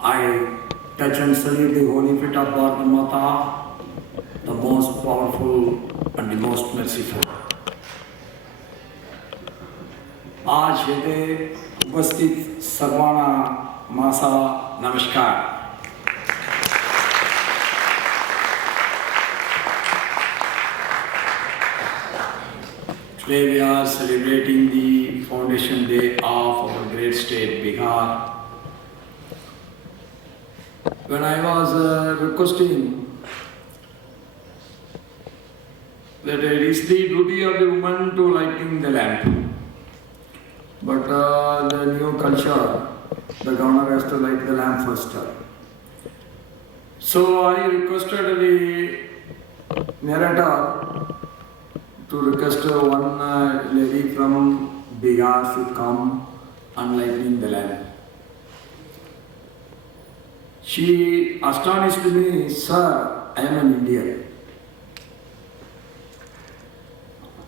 I touch and salute the holy feet of Bharat Mata, the most powerful and the most merciful. आज येथे उपस्थित सर्वांना माझा नमस्कार. Today we are celebrating the foundation day of our great state, Bihar. When I was requesting that it is the duty of the woman to lighting the lamp, but the new culture, the governor has to light the lamp first. So I requested the narrator to request one lady from Bihar should come and lighting the lamp. She astonished me, "Sir, I am an Indian."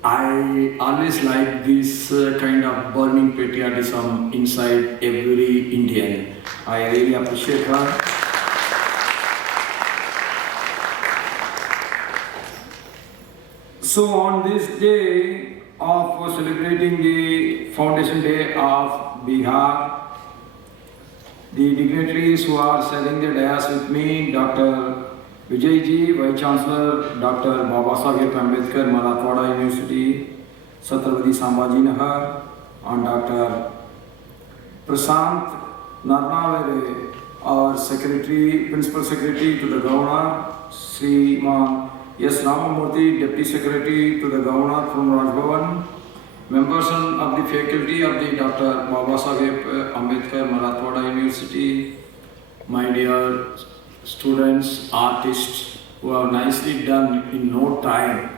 I always like this kind of burning patriotism inside every Indian. I really appreciate her. So on this day of celebrating the Foundation Day of Bihar, the dignitaries who are sharing the dais with me, Dr. Vijay, Vice Chancellor, Dr. Babasaheb Ambedkar, Marathwada University, Chhatrapati Sambhajinagar, and Dr. Prashant, Narnaware, our Secretary, Principal Secretary to the Governor, Sriman S. Ramamoorthy, Deputy Secretary to the Governor from Raj Bhavan, members of the faculty of the Dr. Babasaheb Ambedkar, Marathwada University, my dear students, artists who have nicely done in no time,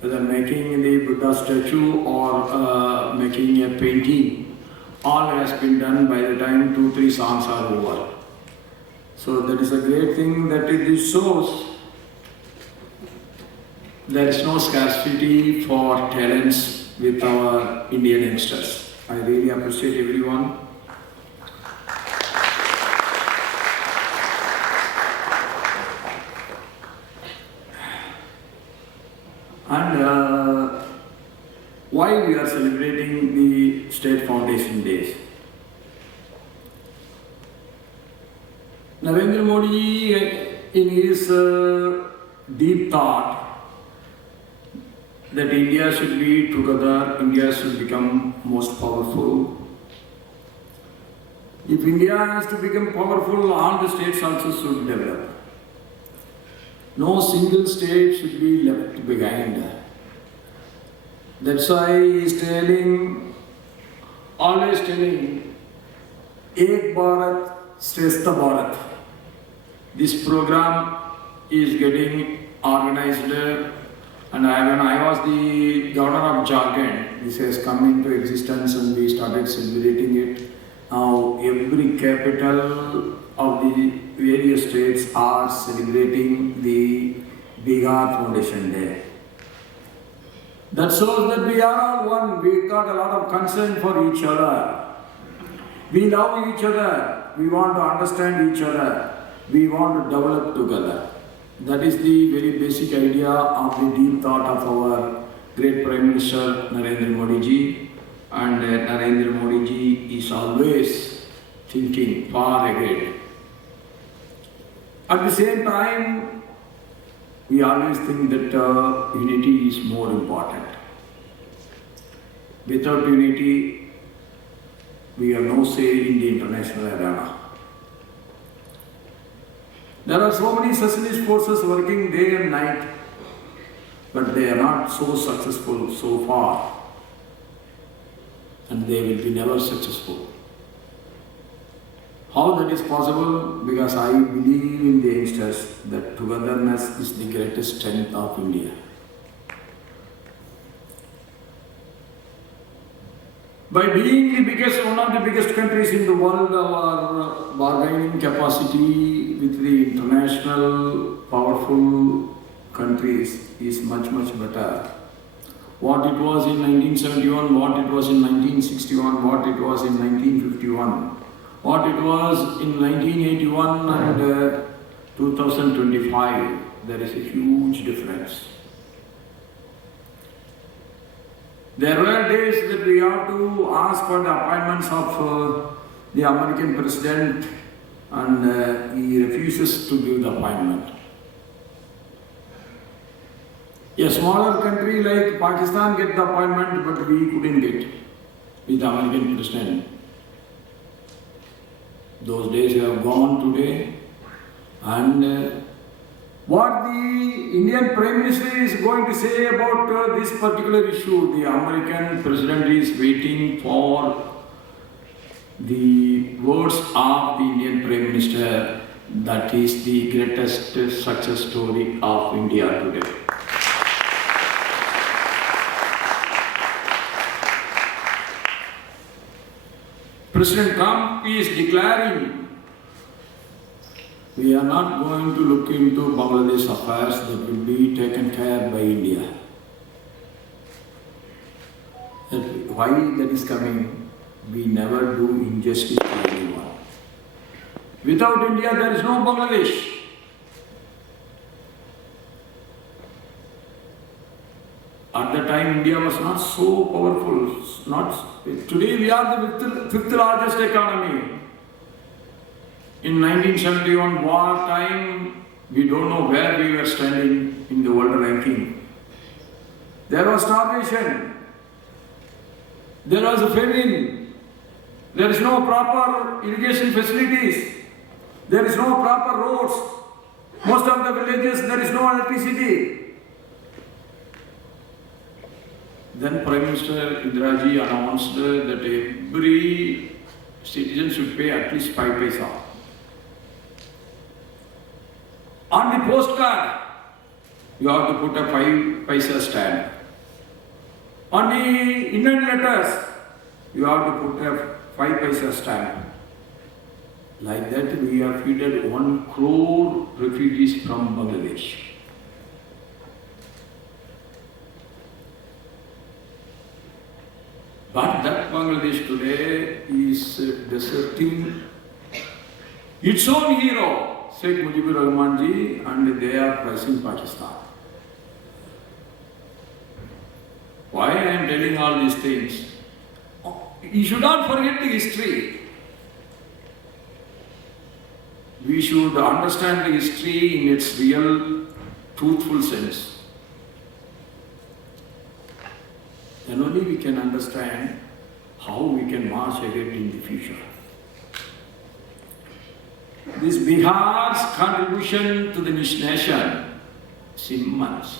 whether making the Buddha statue or making a painting, all has been done by the time 2-3 songs are over. So that is a great thing that it shows there is no scarcity for talents with our Indian youngsters. I really appreciate everyone. And why we are celebrating the State Foundation Days? Narendra Modi, in his deep thought that India should be together, India should become most powerful. If India has to become powerful, all the states also should develop. No single state should be left behind. That's why he is always telling, Ek Bharat Shreshtha Bharat. This program is getting organized, and when I was the governor of Jharkhand, this has come into existence and we started celebrating it. Now every capital of the various states are celebrating the Bihar Foundation Day. That shows that we are all one. We got a lot of concern for each other. We love each other. We want to understand each other. We want to develop together. That is the very basic idea of the deep thought of our great Prime Minister Narendra Modi ji. And Narendra Modi ji is always thinking far ahead. At the same time, we always think that unity is more important. Without unity, we have no say in the international arena. There are so many socialist forces working day and night, but they are not so successful so far, and they will be never successful. How that is possible? Because I believe in the youngsters that togetherness is the greatest strength of India. By being the biggest, one of the biggest countries in the world, our bargaining capacity with the international powerful countries is much, much better. what it was in 1971, what it was in 1961, what it was in 1951, what it was in 1981 and 2025. There is a huge difference. There were days that we have to ask for the appointments of the American president, and he refuses to give the appointment. A smaller country like Pakistan get the appointment, but we couldn't get with the American president. Those days have gone today, and what the Indian Prime Minister is going to say about this particular issue, the American president is waiting for the words of the Indian Prime Minister. That is the greatest success story of India today. President Trump is declaring, we are not going to look into Bangladesh affairs, that will be taken care by India. Why that is coming? We never do injustice to anyone. Without India, there is no Bangladesh. At the time, India was not so powerful. Today, we are the fifth largest economy. In 1971 war time, we don't know where we were standing in the world ranking. There was starvation. There was a famine. There is no proper irrigation facilities. There is no proper roads. Most of the villages, there is no electricity. Then Prime Minister Indiraji announced that every citizen should pay at least 5 paisa. On the postcard, you have to put a 5 paisa stamp. On the Indian letters, you have to put a 5 paisa stamp. Like that, we have feeded 1 crore refugees from Bangladesh. But that Bangladesh today is deserting its own hero, Sheikh Mujibur Rahman ji, and they are pricing Pakistan. Why I am telling all these things? You should not forget the history. We should understand the history in its real, truthful sense. Then only we can understand how we can march ahead in the future. This Bihar's contribution to the nation is immense.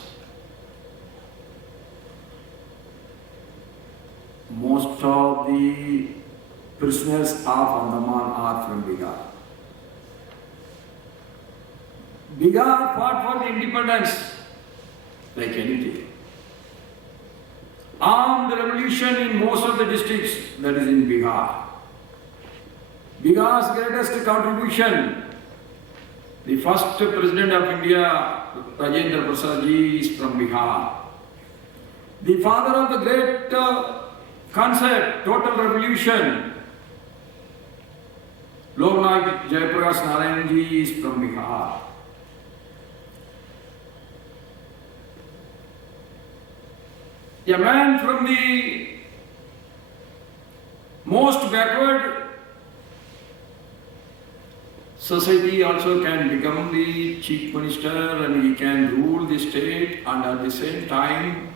Most of the prisoners of Andaman are from Bihar. Bihar fought for the independence like anything. Armed revolution in most of the districts, that is in Bihar. Bihar's greatest contribution, the first President of India, Rajendra Prasad ji, is from Bihar. The father of the great concept, total revolution, Lok Nayak Jayaprakash Narayan ji, is from Bihar. A man from the most backward society also can become the chief minister, and he can rule the state, and at the same time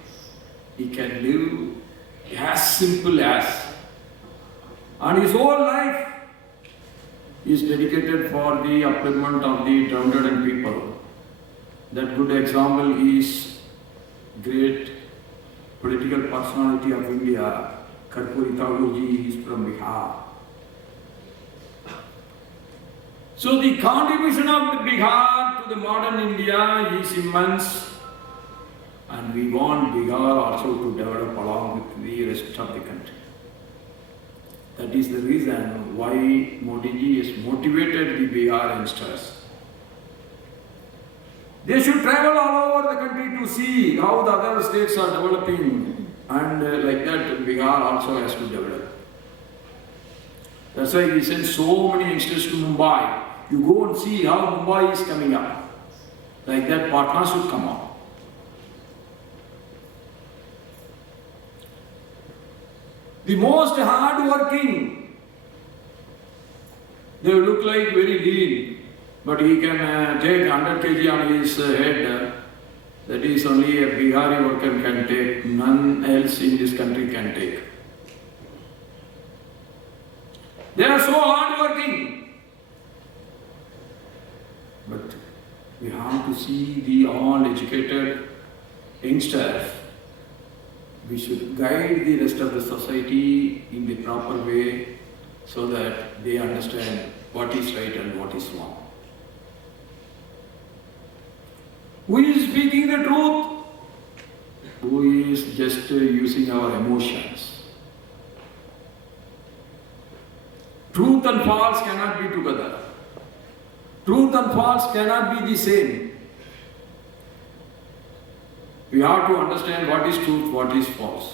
he can live as simple as. And his whole life is dedicated for the upliftment of the downtrodden people. That good example is great political personality of India, Karpuri Tagore is from Bihar. So the contribution of the Bihar to the modern India is immense, and we want Bihar also to develop along with the rest of the country. That is the reason why Modi ji has motivated the Bihar youngsters. They should travel all over the country to see how the other states are developing. And like that, Bihar also has to develop. That's why we send so many youngsters to Mumbai. You go and see how Mumbai is coming up. Like that, Patna should come up. The most hard-working, they look like very lean, but he can take 100 kg on his head. That is only a Bihari worker can take, none else in this country can take. They are so hard-working. But we have to see the all-educated youngsters. We should guide the rest of the society in the proper way so that they understand what is right and what is wrong. Who is speaking the truth? Who is just using our emotions? Truth and false cannot be together. Truth and false cannot be the same. We have to understand what is truth, what is false.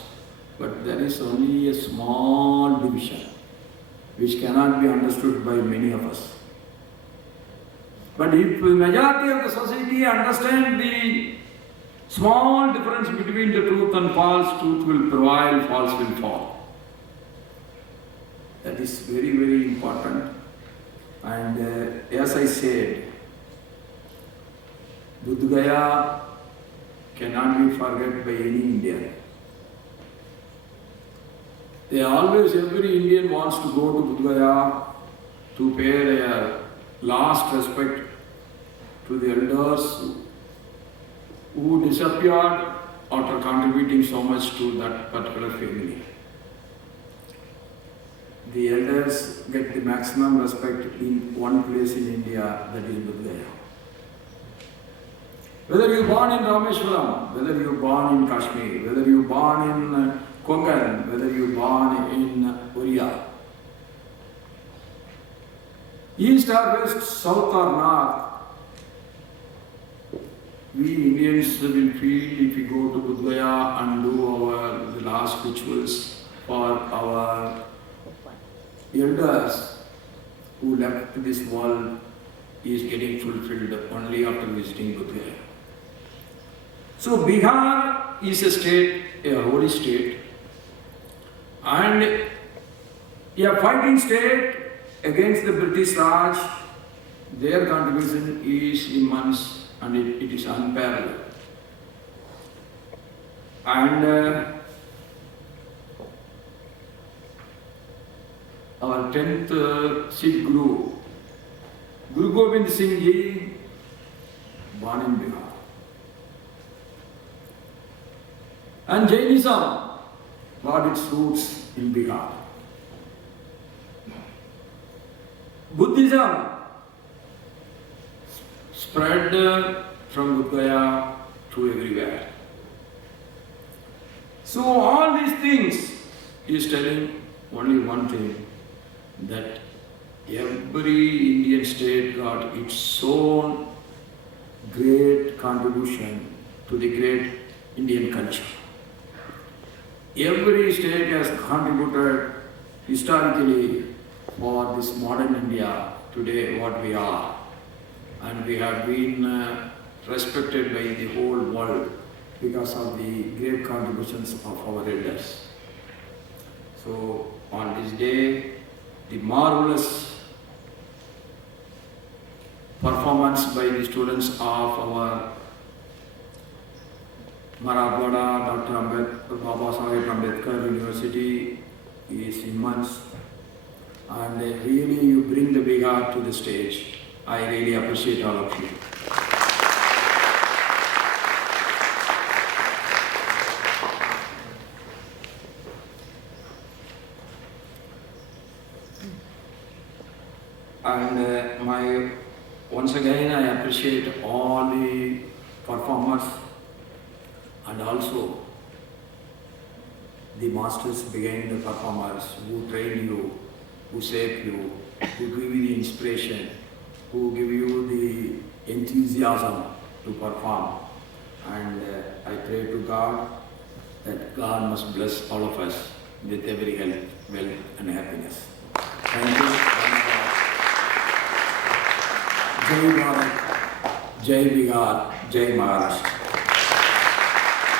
But there is only a small division which cannot be understood by many of us. But if the majority of the society understand the small difference between the truth and false, truth will prevail, false will fall. That is very, very important. And as I said, Bodh Gaya cannot be forgotten by any Indian. Every Indian wants to go to Bodh Gaya to pay their last respect to the elders who disappeared after contributing so much to that particular family. The elders get the maximum respect in one place in India, that is Bodh Gaya. Whether you born in Rameshwaram, whether you born in Kashmir, whether you born in Konkan, whether you born in Oriya, east or west, south or north, we Indians will feel if we go to Bodh Gaya and do the last rituals for our elders who left this world is getting fulfilled only after visiting Bodh Gaya. So Bihar is a state, a holy state, and a fighting state against the British Raj. Their contribution is immense and it is unparalleled. And our 10th Sikh Guru, Guru Gobind Singh Ji, born in Bihar. And Jainism got its roots in Bihar. Buddhism spread from Bodh Gaya to everywhere. So all these things is telling only one thing, that every Indian state got its own great contribution to the great Indian culture. Every state has contributed historically for this modern India today what we are, and we have been respected by the whole world because of the great contributions of our elders. So on this day, the marvelous performance by the students of our Marathwada, Dr. Babasaheb Ambedkar University is immense, and really you bring the Bihar to the stage. I really appreciate all of you. And once again I appreciate all the performers and also the masters behind the performers who train you, who shape you, who give you the inspiration, who give you the enthusiasm to perform. And I pray to God that God must bless all of us with every health, wealth and happiness. Thank you. Jai Bharat, Jai Bihar, Jai Maharashtra.